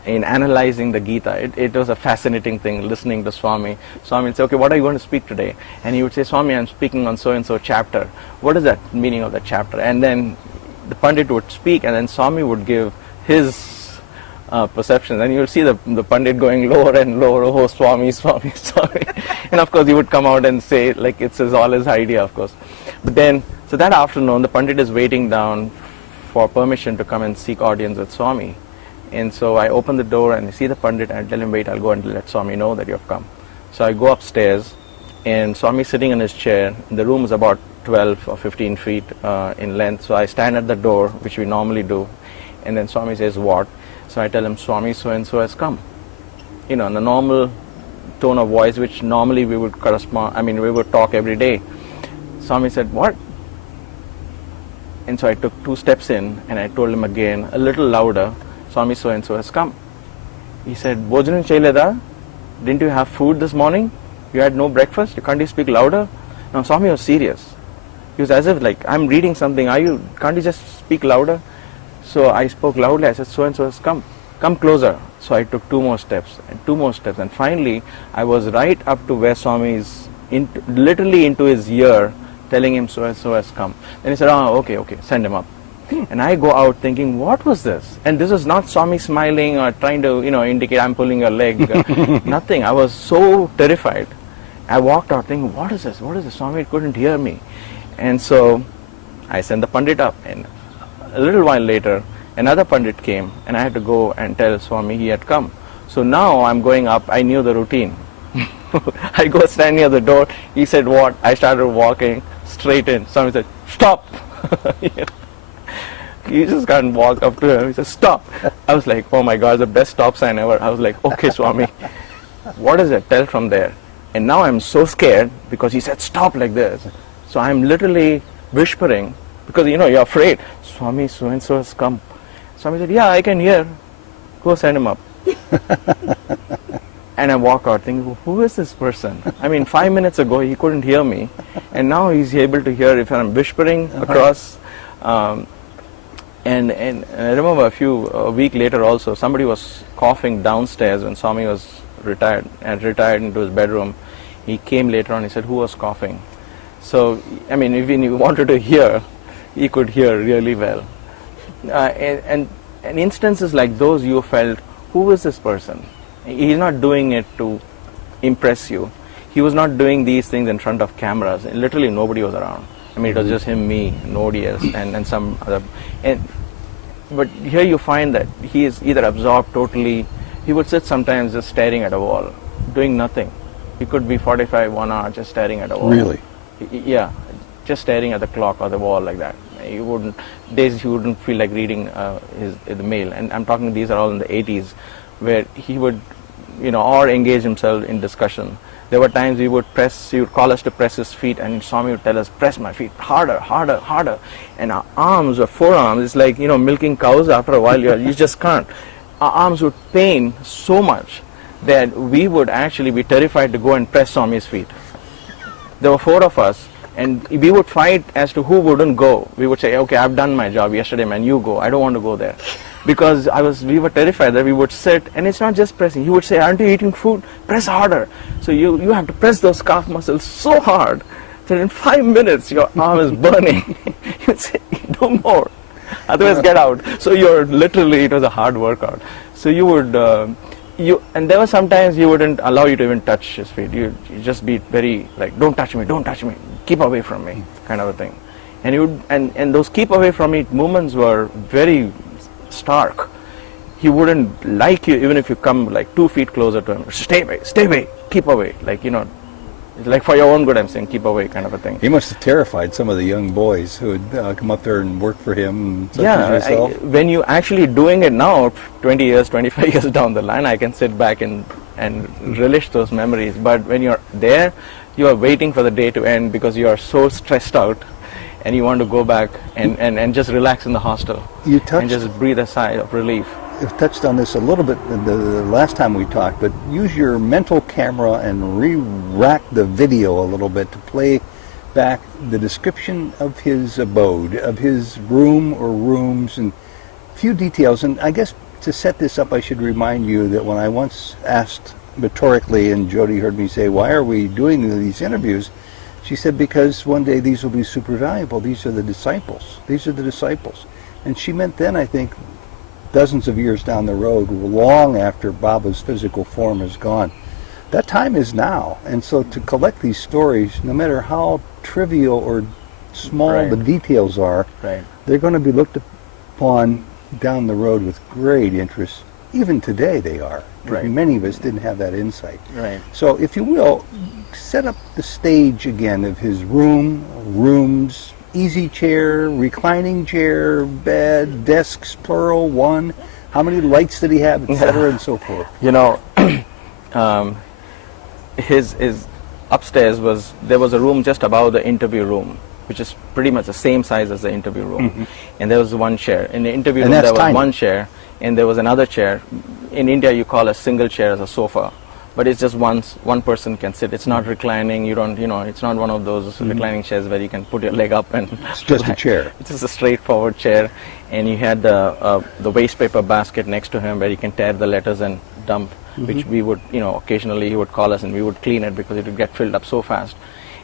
analyzing the Gita. It was a fascinating thing, listening to Swami. Swami would say, okay, what are you going to speak today? And he would say, Swami, I'm speaking on so-and-so chapter. What is that meaning of that chapter? And then the Pandit would speak, and then Swami would give his perceptions. And you would see the Pandit going lower and lower, oh, Swami, Swami, Swami. And of course, he would come out and say, like, it's all his idea, of course. But then, so that afternoon, the Pandit is waiting down for permission to come and seek audience with Swami. And so I open the door and I see the Pandit and I tell him, wait, I'll go and let Swami know that you have come. So I go upstairs and Swami sitting in his chair. The room is about 12 or 15 feet in length. So I stand at the door, which we normally do. And then Swami says, what? So I tell him, Swami so-and-so has come. In the normal tone of voice, which normally we would we would talk every day. Swami said, what? And so I took 2 steps in and I told him again, a little louder, Swami so-and-so has come. He said, Bhojanan Chaileda, didn't you have food this morning? You had no breakfast? Can't you speak louder? No, Swami was serious. He was as if like, I'm reading something, can't you just speak louder? So I spoke loudly, I said, so-and-so has come. Come closer. So I took 2 more steps and 2 more steps. And finally, I was right up to where Swami is, literally into his ear, telling him so-and-so has come. Then he said, okay, send him up. And I go out thinking, what was this? And this was not Swami smiling or trying to, indicate I'm pulling your leg. Nothing. I was so terrified. I walked out thinking, what is this? What is this? Swami couldn't hear me. And so I sent the Pandit up. And a little while later, another Pandit came. And I had to go and tell Swami he had come. So now I'm going up. I knew the routine. I go stand near the door. He said, what? I started walking straight in. Swami said, stop. You just can't walk up to him. He said, stop. I was like, oh my God, the best stop sign ever. I was like, okay, Swami, what is it? Tell from there. And now I'm so scared because he said, stop like this. So I'm literally whispering because, you're afraid. Swami, so-and-so has come. Swami said, yeah, I can hear. Go send him up. And I walk out thinking, who is this person? 5 minutes ago he couldn't hear me. And now he's able to hear if I'm whispering across. And I remember a week later also, somebody was coughing downstairs when Swami was retired into his bedroom. He came later on, he said, who was coughing? So, if he wanted to hear, he could hear really well. And instances like those you felt, who is this person? He's not doing it to impress you. He was not doing these things in front of cameras. Literally nobody was around. It was just him, me, nobody else, and some other. But here you find that he is either absorbed totally. He would sit sometimes just staring at a wall, doing nothing. He could be 1 hour just staring at a wall. Really? Yeah, just staring at the clock or the wall like that. He wouldn't feel like reading the mail. And I'm talking, these are all in the 80s, where he would, or engage himself in discussion. There were times he would call us to press his feet, and Swami would tell us, press my feet harder, harder, harder. And our arms or forearms, it's like, milking cows after a while, you just can't. Our arms would pain so much that we would actually be terrified to go and press Swami's feet. There were 4 of us, and we would fight as to who wouldn't go. We would say, okay, I've done my job yesterday, man, you go. I don't want to go there. Because we were terrified that we would sit, and it's not just pressing. He would say, aren't you eating food? Press harder. So you have to press those calf muscles so hard So in 5 minutes, your arm is burning. You say, no more. Otherwise, get out. So you're literally, it was a hard workout. So you would, and there were sometimes you wouldn't allow you to even touch his feet. You'd just be very like, don't touch me, keep away from me, kind of a thing. And you and those keep away from me movements were very stark. He wouldn't like you even if you come like 2 feet closer to him. Stay away, keep away. Like, like for your own good, I'm saying keep away, kind of a thing. He must have terrified some of the young boys who would come up there and work for him. Such as yourself. When you actually doing it now, 20 years, 25 years down the line, I can sit back and relish those memories. But when you're there, you are waiting for the day to end because you are so stressed out and you want to go back and just relax in the hostel and just breathe a sigh of relief. You've touched on this a little bit the last time we talked, but use your mental camera and re-rack the video a little bit to play back the description of his abode, of his room or rooms, and a few details. And I guess to set this up, I should remind you that when I once asked rhetorically, and Jody heard me say, why are we doing these interviews? She said, because one day these will be super valuable. These are the disciples. These are the disciples. And she meant then, I think, dozens of years down the road, long after Baba's physical form is gone. That time is now. And so to collect these stories, no matter how trivial or small the details are, they're going to be looked upon down the road with great interest. Even today they are. Many of us didn't have that insight. So if you will, set up the stage again of his rooms, easy chair, reclining chair, bed, desks, plural, one. How many lights did he have, etc., and so forth? His upstairs there was a room just above the interview room, which is pretty much the same size as the interview room. And there was one chair. In the interview room, there was one chair, and there was another chair. In India, you call a single chair as a sofa. But it's just one person can sit. It's not reclining. It's not one of those reclining chairs where you can put your leg up and. It's just a chair. It's just a straightforward chair, and you had the waste paper basket next to him where you can tear the letters and dump, which we would, occasionally he would call us and we would clean it because it would get filled up so fast.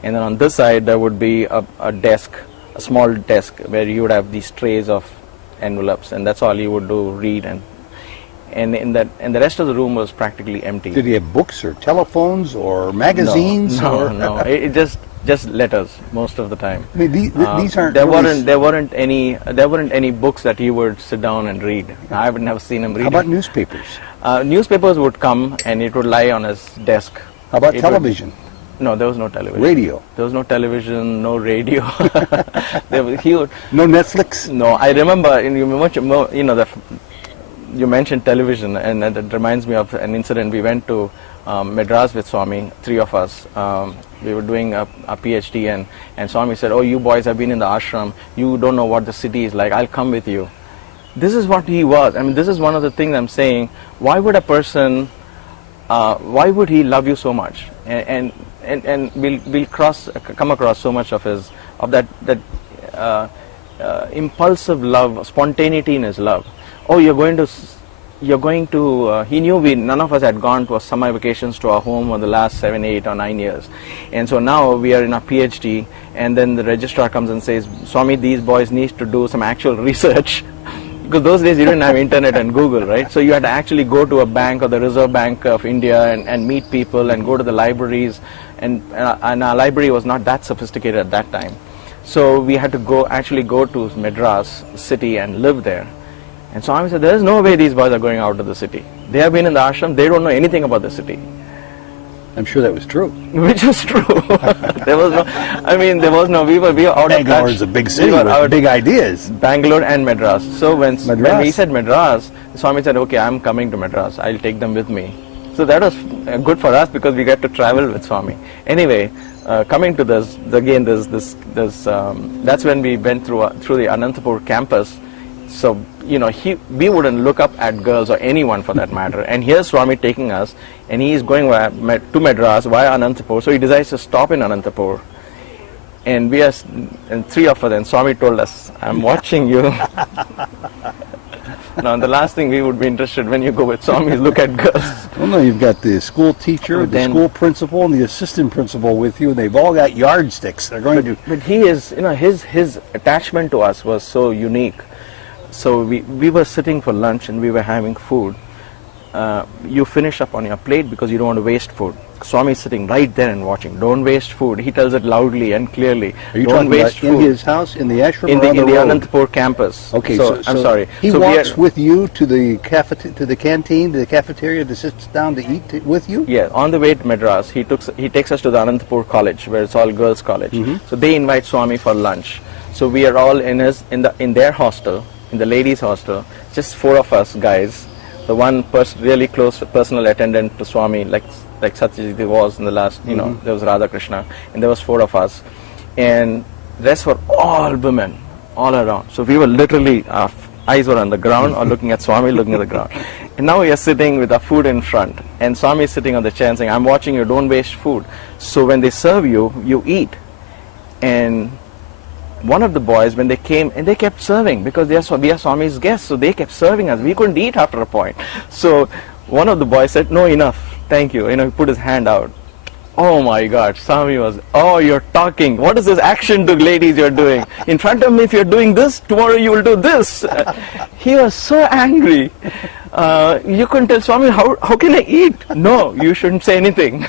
And then on this side there would be a desk, a small desk where you would have these trays of envelopes, and that's all you would do, read and the rest of the room was practically empty. Did he have books or telephones or magazines? No. It just letters most of the time. I mean, these aren't. There weren't any books that he would sit down and read. I would never seen him read. How about newspapers? Newspapers would come and it would lie on his desk. How about television? No, there was no television. Radio? There was no television, no radio. No Netflix? No, I remember. You mentioned television, and that reminds me of an incident. We went to Madras with Swami, 3 of us. We were doing a PhD, and Swami said, "Oh, you boys have been in the ashram. You don't know what the city is like. I'll come with you." This is what he was. I mean, this is one of the things I'm saying. Why would a person? Why would he love you so much? And we'll come across so much of that impulsive love, spontaneity in his love. Oh, you're going to, he knew none of us had gone to summer vacations to our home for the last 7, 8 or 9 years. And so now we are in our PhD, and then the registrar comes and says, Swami, these boys need to do some actual research. Because those days you didn't have internet and Google, right? So you had to actually go to a bank or the Reserve Bank of India and meet people and go to the libraries. And our library was not that sophisticated at that time. So we had to go to Madras city and live there. And Swami said, there's no way these boys are going out to the city. They have been in the ashram, they don't know anything about the city. I'm sure that was true. Which was true. We were out of touch. Bangalore is a big city with big ideas. Bangalore and Madras. So when we said Madras, Swami said, okay, I'm coming to Madras. I'll take them with me. So that was good for us because we get to travel with Swami. Anyway, coming to this, again, that's when we went through the Anantapur campus. So, we wouldn't look up at girls or anyone for that matter. And here's Swami taking us, and he is going to Madras via Anantapur. So he decides to stop in Anantapur. And 3 of us, and Swami told us, I'm watching you. Now, the last thing we would be interested when you go with Swami is look at girls. Well, no, you've got the school teacher, the school principal, and the assistant principal with you, and they've all got yardsticks. They're going to. But he is, his attachment to us was so unique. So we were sitting for lunch and we were having food. You finish up on your plate because you don't want to waste food. Swami is sitting right there and watching. Don't waste food. He tells it loudly and clearly. Are you don't talking waste about food. in his house, in the ashram, in or on the the road? Anantapur campus. Okay, so I'm sorry. He so walks with you to the canteen, to the cafeteria, to sit down to eat with you? Yeah, on the way to Madras, he takes us to the Anantapur college, where it's all girls' college. So they invite Swami for lunch. So we are all in their hostel, in the ladies' hostel, just 4 of us guys. The one really close personal attendant to Swami, like Satyajit was in the last, there was Radha Krishna, and there was 4 of us. And the rest were all women, all around. So we were literally, our eyes were on the ground or looking at Swami, looking at the ground. And now we are sitting with our food in front, and Swami is sitting on the chair and saying, I'm watching you, don't waste food. So when they serve you, you eat. And one of the boys, when they came, and they kept serving because we are Swami's guests, so they kept serving us. We couldn't eat after a point. So one of the boys said, no, enough, thank you. He put his hand out. Oh my God, Swami was, you're talking. What is this action to ladies you're doing? In front of me, if you're doing this, tomorrow you will do this. He was so angry. You couldn't tell Swami, how can I eat? No, you shouldn't say anything.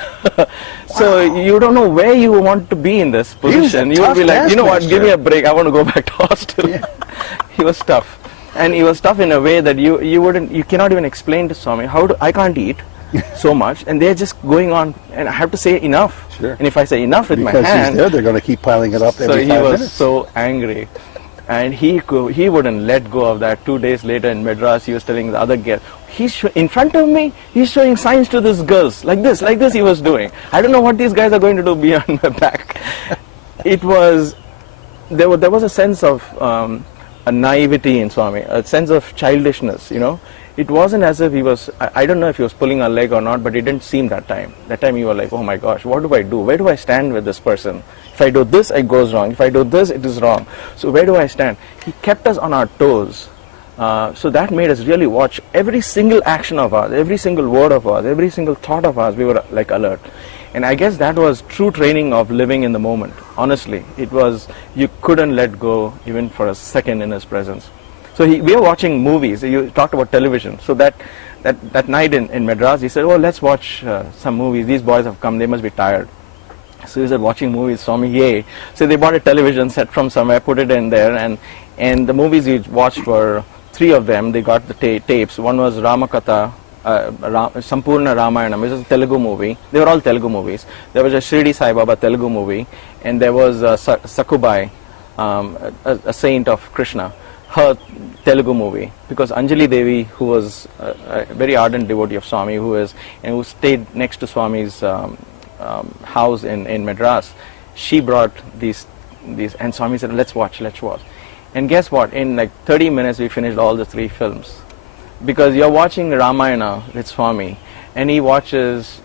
So you don't know where you want to be in this position. You would be like, you know what, give me a break. I want to go back to hostel. Yeah. He was tough. And he was tough in a way that you cannot even explain to Swami, I can't eat so much, and they're just going on, and I have to say enough. Sure. And if I say enough with my hand, because he's there, they're going to keep piling it up every 5 minutes. So he was so angry. And he wouldn't let go of that. 2 days later in Madras, he was telling the other girl, in front of me, he's showing signs to these girls. Like this he was doing. I don't know what these guys are going to do behind my back. There was a sense of a naivety in Swami, a sense of childishness, It wasn't as if he was, I don't know if he was pulling a leg or not, but it didn't seem that time. That time you were like, oh my gosh, what do I do? Where do I stand with this person? If I do this, it goes wrong. If I do this, it is wrong. So where do I stand? He kept us on our toes. So that made us really watch every single action of ours, every single word of ours, every single thought of ours. We were like alert. And I guess that was true training of living in the moment. Honestly, it was, you couldn't let go even for a second in his presence. So we were watching movies. You talked about television. So that night in Madras, he said, let's watch some movies. These boys have come. They must be tired. So he said, watching movies, Swami, yay. So they bought a television set from somewhere, put it in there. And the movies we watched were 3 of them. They got the tapes. One was Ramakatha, Sampurna Ramayana, which is a Telugu movie. They were all Telugu movies. There was a Shirdi Sai Baba Telugu movie. And there was Sakubai, a saint of Krishna, her Telugu movie, because Anjali Devi, who was a very ardent devotee of Swami, who stayed next to Swami's house in Madras, she brought these, and Swami said, let's watch. And guess what? In like 30 minutes, we finished all the 3 films, because you're watching Ramayana with Swami, and he watches,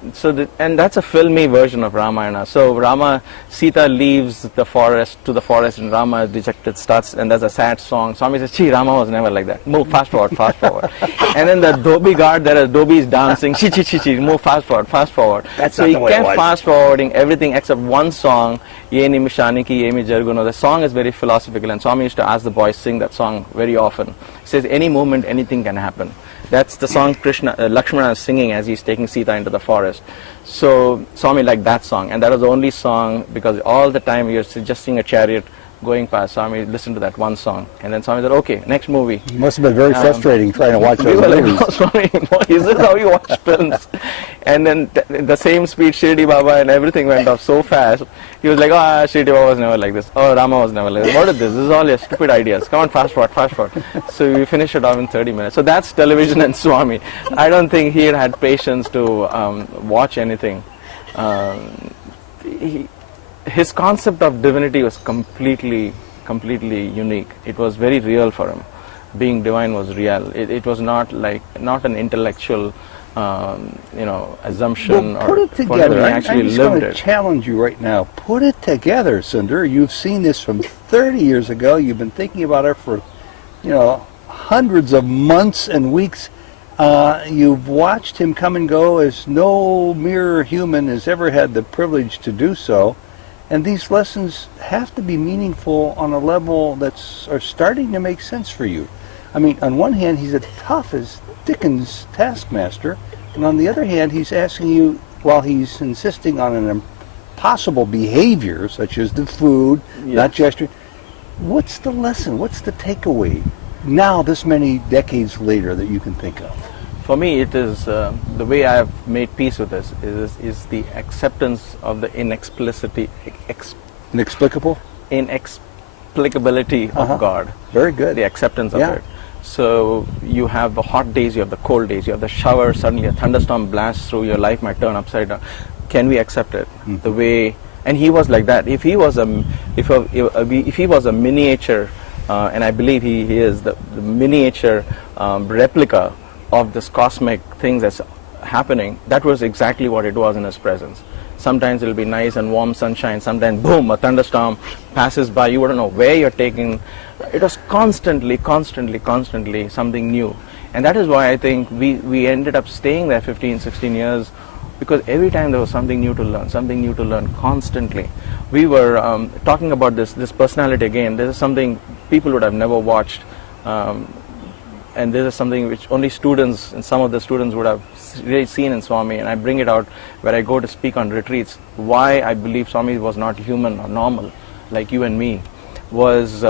and that's a filmy version of Ramayana. So Sita leaves the forest and Rama is dejected, and there's a sad song. Swami says, Rama was never like that. Move fast forward. And then the Dhobi guard, there are Dhobis dancing, move fast forward. That's so he kept fast forwarding everything except one song, Ye Nimishani ki Yemi Jarguno. The song is very philosophical, and Swami used to ask the boys sing that song very often. He says, any moment, anything can happen. That's the song Lakshmana is singing as he's taking Sita into the forest. So Swami liked that song, and that was the only song, because all the time you're just seeing a chariot going past. Swami listened to that one song, and then Swami said, okay, next movie. It must have been very frustrating trying to watch those movies. movies. Like, Swami, is this how you watch films? And then the same speed, Shirdi Baba and everything went off so fast. He was like, Shirdi Baba was never like this. Rama was never like this. What is this? This is all your stupid ideas. Come on, fast forward. So we finished it off in 30 minutes. So that's television and Swami. I don't think he had patience to watch anything. His concept of divinity was completely unique. It was very real for him. Being divine was real. It was not an intellectual assumption. Well, put it together. He actually I'm just lived going to it. challenge you right now. Put it together, Sunder. You've seen this from 30 years ago. You've been thinking about it for, hundreds of months and weeks. You've watched him come and go as no mere human has ever had the privilege to do so. And these lessons have to be meaningful on a level are starting to make sense for you. I mean, on one hand, he's a tough as Dickens taskmaster, and on the other hand, he's asking you, while he's insisting on an impossible behavior, such as the food, not gesturing, what's the lesson? What's the takeaway now, this many decades later, that you can think of? For me, it is the way I have made peace with this is the acceptance of the inexplicability of God. Very good. The acceptance of it. So you have the hot days, you have the cold days, you have the shower, suddenly a thunderstorm blasts through, your life might turn upside down. Can we accept it? The way, and he was like that. If he was a miniature, and I believe he is the miniature replica of this cosmic thing that's happening, that was exactly what it was in his presence. Sometimes it'll be nice and warm sunshine, sometimes boom, a thunderstorm passes by, you wouldn't know where you're taking. It was constantly something new. And that is why I think we ended up staying there 15, 16 years, because every time there was something new to learn constantly. We were talking about this personality again. This is something people would have never watched. And this is something which only students, and some of the students would have really seen in Swami, and I bring it out where I go to speak on retreats. Why I believe Swami was not human or normal, like you and me, was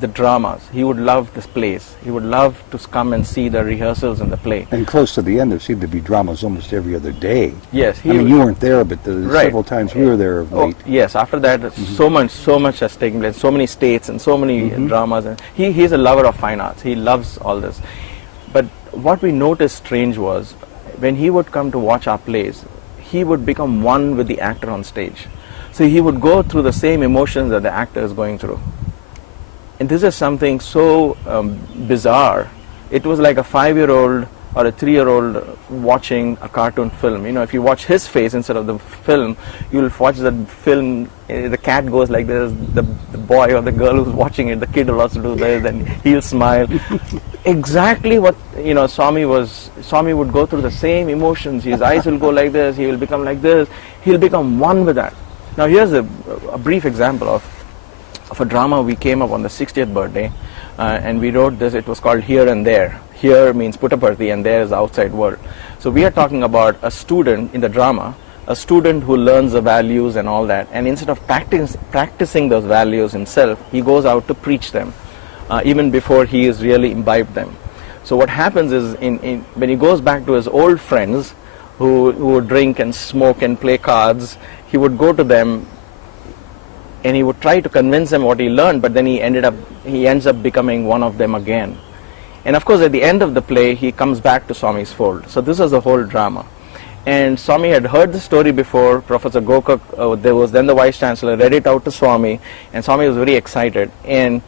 the dramas. He would love this place. He would love to come and see the rehearsals and the play. And close to the end, there seemed to be dramas almost every other day. Yes. I mean, you weren't there, but several times we were there of late. Yes, after that, so much has taken place, so many states and so many dramas. And he's a lover of fine arts. He loves all this. But what we noticed strange was, when he would come to watch our plays, he would become one with the actor on stage. So he would go through the same emotions that the actor is going through. And this is something so bizarre. It was like a 5-year-old or a 3-year-old watching a cartoon film. You know, if you watch his face instead of the film, you'll watch the film, the cat goes like this, the boy or the girl who's watching it, the kid will also do this, and he'll smile. Exactly what, you know, Swami would go through the same emotions. His eyes will go like this, he will become like this, he'll become one with that. Now here's a brief example of a drama we came up on the 60th birthday, and we wrote this. It was called Here and There. Here means Puttaparthi and there is the outside world. So we are talking about a student in the drama, a student who learns the values and all that, and instead of practicing those values himself, he goes out to preach them, even before he is really imbibed them. So what happens is, when he goes back to his old friends who would drink and smoke and play cards, he would go to them and he would try to convince them what he learned, but then he ends up becoming one of them again. And of course, at the end of the play, he comes back to Swami's fold. So this was the whole drama. And Swami had heard the story before. Professor Gokak, there was then the Vice Chancellor, read it out to Swami, and Swami was very excited. And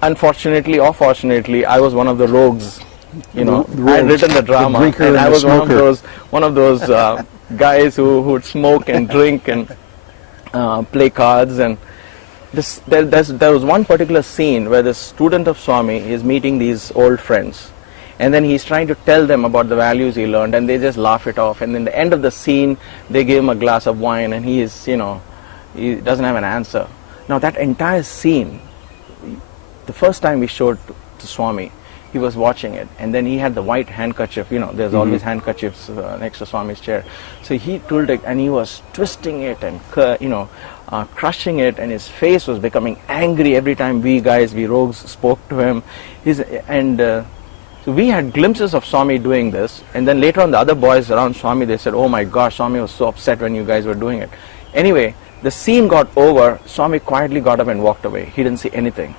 unfortunately or fortunately, I was one of the rogues. You know, I had written the drama, and I was one of those guys who would smoke and drink and play cards. And there was one particular scene where the student of Swami is meeting these old friends, and then he's trying to tell them about the values he learned, and they just laugh it off. And in the end of the scene, they give him a glass of wine, and he doesn't have an answer. Now that entire scene, the first time we showed to Swami, he was watching it, and then he had the white handkerchief. You know, there's always handkerchiefs next to Swami's chair. So he pulled it, and he was twisting it and crushing it, and his face was becoming angry every time we rogues spoke to him. So we had glimpses of Swami doing this, and then later on the other boys around Swami, they said, "Oh my gosh, Swami was so upset when you guys were doing it." Anyway, the scene got over. Swami quietly got up and walked away. He didn't say anything.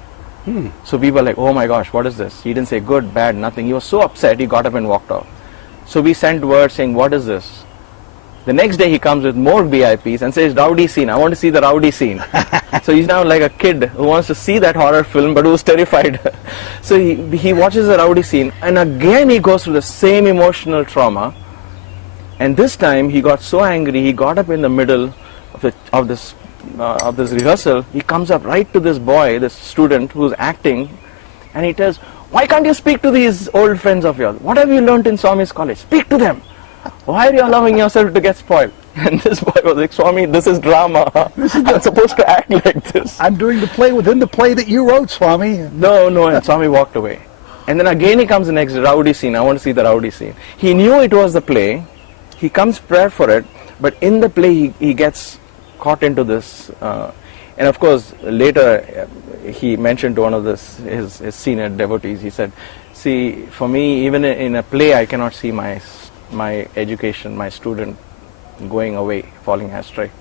So we were like, "Oh my gosh, what is this?" He didn't say good, bad, nothing. He was so upset, he got up and walked off. So we sent word saying, "What is this?" The next day he comes with more VIPs and says, "Rowdy scene, I want to see the rowdy scene." So he's now like a kid who wants to see that horror film but who's terrified. So he watches the rowdy scene, and again he goes through the same emotional trauma. And this time he got so angry, he got up in the middle of this rehearsal. He comes up right to this boy, this student who's acting, and he tells, Why can't you speak to these old friends of yours? What have you learnt in Swami's college? Speak to them. Why are you allowing yourself to get spoiled? And this boy was like, Swami, this is drama. I'm supposed to act like this. I'm doing the play within the play that you wrote, Swami. No, and Swami walked away. And then again he comes the next rowdy scene. I want to see the rowdy scene. He knew it was the play. He comes prepared for it. But in the play, he gets caught into this. And of course, later he mentioned to one of his senior devotees, he said, see, for me, even in a play, I cannot see my education, my student going away, falling astray.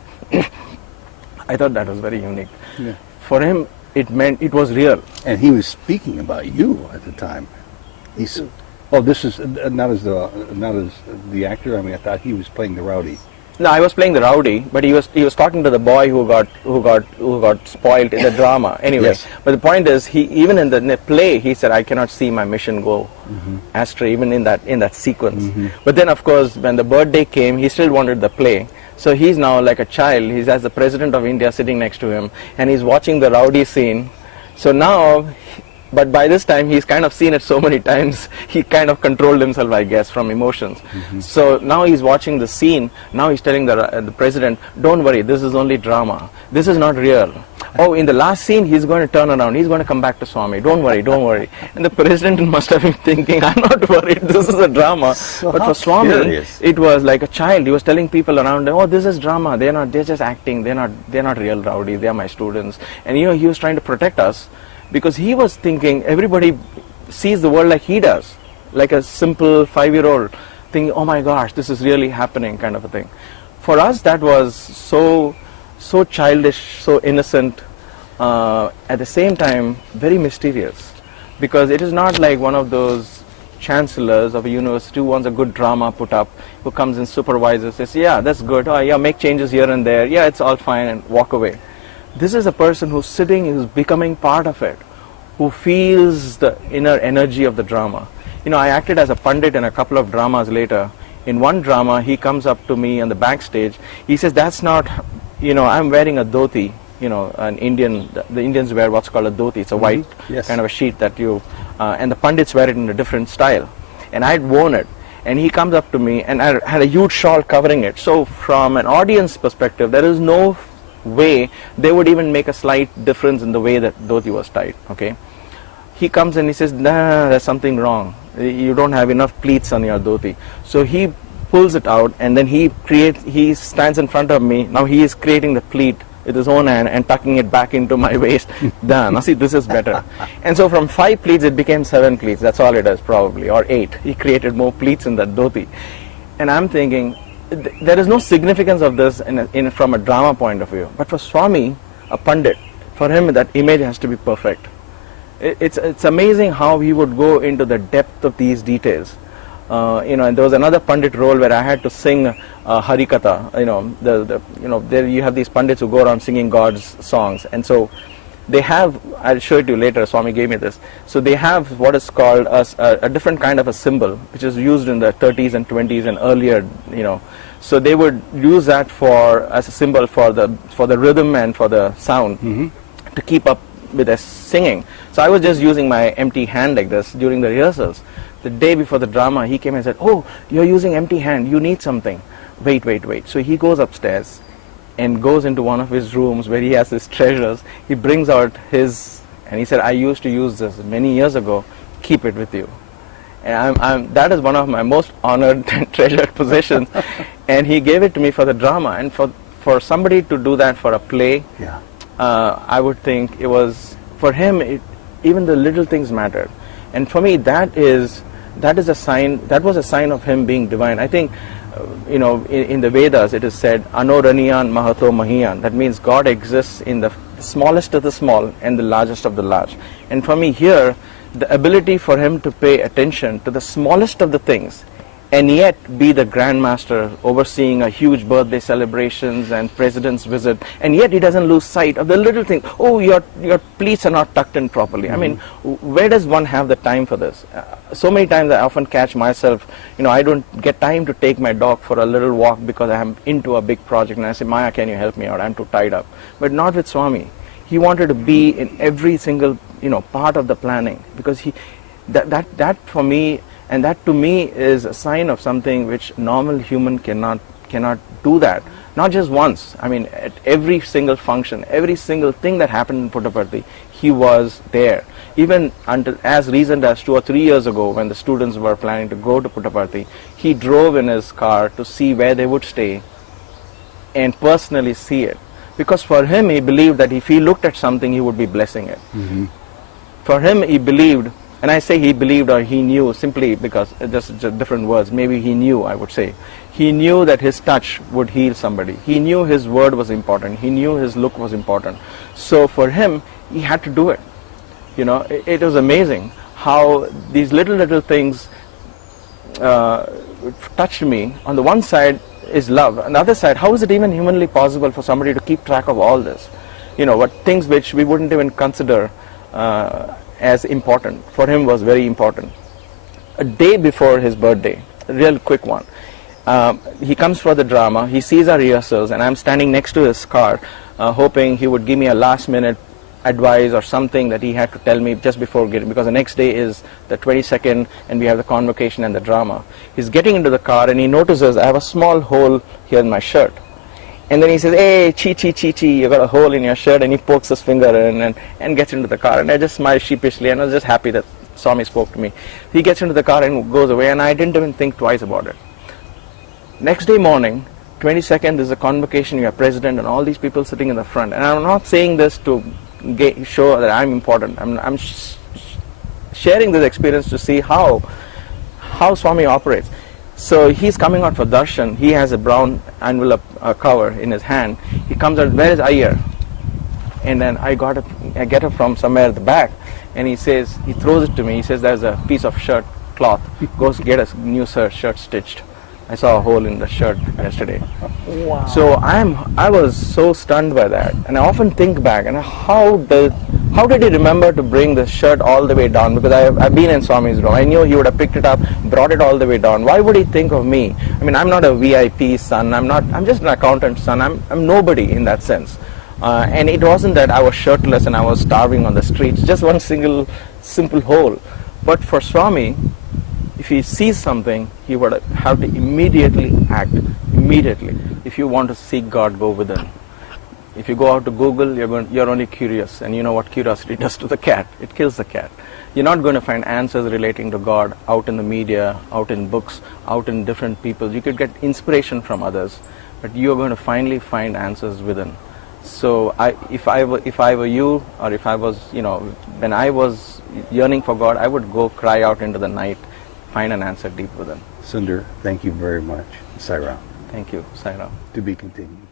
I thought that was very unique. Yeah. For him, it meant it was real. And he was speaking about you at the time. He said, "Oh, this is not as the actor. I mean, I thought he was playing the rowdy." No, I was playing the rowdy, but he was talking to the boy who got spoiled in the drama. Anyway, Yes. But the point is, even in the play, he said, "I cannot see my mission go astray," even in that sequence. But then, of course, when the birthday came, he still wanted the play. So he's now like a child. He has the President of India sitting next to him, and he's watching the rowdy scene. So now. But by this time, he's kind of seen it so many times, he kind of controlled himself, I guess, from emotions. So now he's watching the scene. Now he's telling the president, don't worry, this is only drama. This is not real. Oh, in the last scene, he's going to turn around. He's going to come back to Swami. Don't worry, don't worry. And the president must have been thinking, I'm not worried, this is a drama. So but how for Swami, curious. it was like a child. He was telling people around him, oh, this is drama. They're just acting. They're not real rowdies. They're my students. And he was trying to protect us. Because he was thinking everybody sees the world like he does, like a simple 5-year-old thinking, oh my gosh, this is really happening kind of a thing. For us, that was so childish, so innocent, at the same time very mysterious. Because it is not like one of those chancellors of a university who wants a good drama put up, who comes and supervises, says, yeah, that's good, oh yeah, make changes here and there, yeah, it's all fine, and walk away. This is a person who's sitting, who's becoming part of it, who feels the inner energy of the drama. You know, I acted as a pundit in a couple of dramas later. In one drama, he comes up to me on the backstage. He says, that's not, you know, I'm wearing a dhoti, you know, an Indian, the Indians wear what's called a dhoti. It's a white kind of a sheet that you, and the pundits wear it in a different style. And I'd worn it. And he comes up to me, and I had a huge shawl covering it. So from an audience perspective, there is no way they would even make a slight difference in the way that dhoti was tied. Okay, he comes and he says, nah, there's something wrong, you don't have enough pleats on your dhoti. So he pulls it out, and then he stands in front of me. Now he is creating the pleat with his own hand and tucking it back into my waist. Now see, this is better. And so from 5 pleats it became 7 pleats. That's all it is, probably, or 8. He created more pleats in that dhoti. And I'm thinking, there is no significance of this from a drama point of view. But for Swami, a pundit, for him that image has to be perfect. It's amazing how he would go into the depth of these details. You know, and there was another pundit role where I had to sing Harikatha. You know, there you have these pundits who go around singing God's songs, and so they have, I'll show it to you later, Swami gave me this. So they have what is called a different kind of a symbol, which is used in the 30s and 20s and earlier, you know. So they would use that as a symbol for the rhythm and for the sound to keep up with their singing. So I was just using my empty hand like this during the rehearsals. The day before the drama, he came and said, oh, you're using empty hand, you need something. Wait. So he goes upstairs and goes into one of his rooms where he has his treasures. He brings out and he said, I used to use this many years ago, keep it with you. And that is one of my most honored and treasured possessions. And he gave it to me for the drama. And for somebody to do that for a play, I would think it was, for him, even the little things mattered. And for me, that was a sign of him being divine. I think, you know, in the Vedas it is said, Anoraniyan Mahato Mahiyan. That means God exists in the smallest of the small and the largest of the large. And for me here, the ability for him to pay attention to the smallest of the things and yet be the grandmaster overseeing a huge birthday celebrations and president's visit, and yet he doesn't lose sight of the little thing. Oh, your pleats are not tucked in properly. I mean, where does one have the time for this? So many times I often catch myself, you know, I don't get time to take my dog for a little walk because I am into a big project, and I say, Maya, can you help me out? I'm too tied up. But not with Swami. He wanted to be in every single, you know, part of the planning, because That for me, and that to me is a sign of something which normal human cannot do that. Not just once. I mean, at every single function, every single thing that happened in Puttaparthi, he was there. Even until as recent as 2 or 3 years ago, when the students were planning to go to Puttaparthi, he drove in his car to see where they would stay and personally see it. Because for him, he believed that if he looked at something, he would be blessing it. Mm-hmm. For him, he believed, and I say he believed or he knew simply because just different words. Maybe he knew, I would say. He knew that his touch would heal somebody. He knew his word was important. He knew his look was important. So for him, he had to do it. You know, it was amazing how these little things touched me. On the one side is love. On the other side, how is it even humanly possible for somebody to keep track of all this? You know, what things which we wouldn't even consider as important, for him was very important. A day before his birthday, a real quick one, he comes for the drama, he sees our rehearsals, and I'm standing next to his car hoping he would give me a last minute advice or something that he had to tell me just before getting, because the next day is the 22nd and we have the convocation and the drama. He's getting into the car and he notices I have a small hole here in my shirt. And then he says, "Hey, chi, you got a hole in your shirt," and he pokes his finger in and gets into the car. And I just smiled sheepishly, and I was just happy that Swami spoke to me. He gets into the car and goes away, and I didn't even think twice about it. Next day morning, 22nd, is a convocation, you have president and all these people sitting in the front. And I'm not saying this to show that I'm important. I'm sharing this experience to see how Swami operates. So he's coming out for darshan. He has a brown envelope cover in his hand. He comes out, "Where is Iyer?" And then I get it from somewhere at the back, and he throws it to me. He says, "There's a piece of shirt cloth. Go get a new shirt stitched." I saw a hole in the shirt yesterday. Wow. So I was so stunned by that, and I often think back, and how did he remember to bring the shirt all the way down? Because I've been in Swami's room. I knew he would have picked it up, brought it all the way down. Why would he think of me? I mean, I'm not a VIP son. I'm just an accountant son. I'm nobody in that sense. And it wasn't that I was shirtless and I was starving on the streets. Just one single simple hole. But for Swami, if he sees something, he would have to immediately act. Immediately. If you want to seek God, go within. If you go out to Google, you're only curious, and you know what curiosity does to the cat. It kills the cat. You're not going to find answers relating to God out in the media, out in books, out in different people. You could get inspiration from others, but you're going to finally find answers within. So if I were you, or if I was, when I was yearning for God, I would go cry out into the night, find an answer deep within. Sunder, thank you very much. Sai Ram. Thank you, Sai Ram. To be continued.